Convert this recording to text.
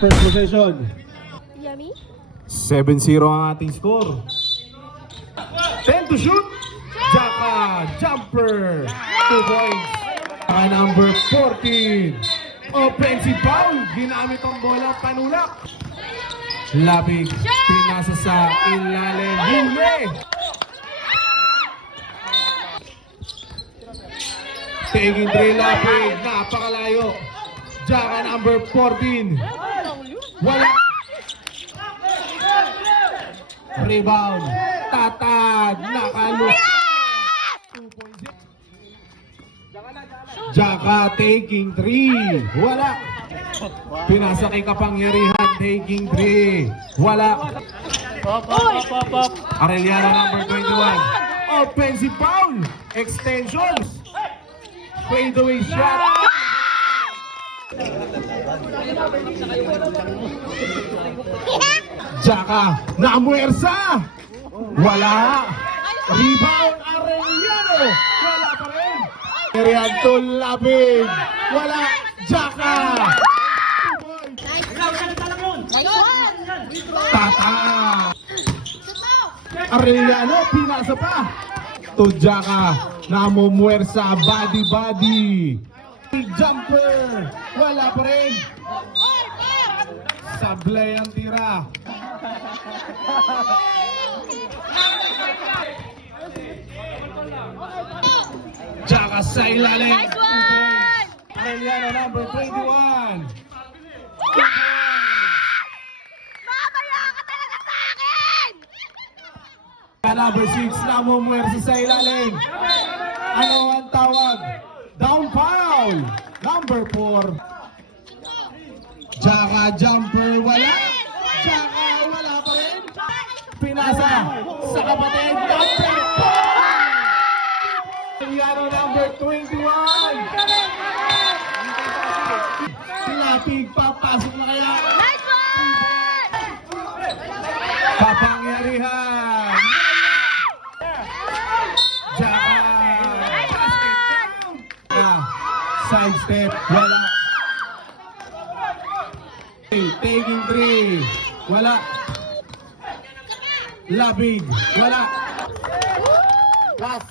First possession. Yummy. 7-0 ang ating score. 10 to shoot. Jaka, jumper. 2 points. Number 14. Offensive foul. Ginamit ang bola, panulak. Labig, pinasa sa ilalim. Huli. Taking 3, Labig. Napakalayo. Jaka, number 14. Wala. Rebound. Tatag. Nakalus. 2 points. Jaka taking 3. Wala. Pinasa kay kapangyarihan. Taking 3. Wala. Arellano number 21. Offensive foul. Extensions. Fadeaway shot. Jaka. Namuersa. Wala. Rebound. Arellano. Wala pa rin. Arianto Labig. Wala. Jaka. Tata. Arellano. Pinasa pa. To Jaka. Namumuwersa. Body. Jumper. Wala pa rin. Sablay ang tira. Jaka sa ilalim. Nice one! Arellano number 21. Babaya ka talaga sa akin! Number 6 na mumuwersa sa ilalim. Ano ang tawag? Down foul. Number 4. Jaka jumper. Wala. Jaka wala pa rin. Pinasa sa kapatid. Number 4. Arellano number 21. Lapig, papasok na kaya. Nice one! Kapangyarihan. Jaka. Nice one! Side step. Wala. Taking 3. Wala. Labig. Wala. Last.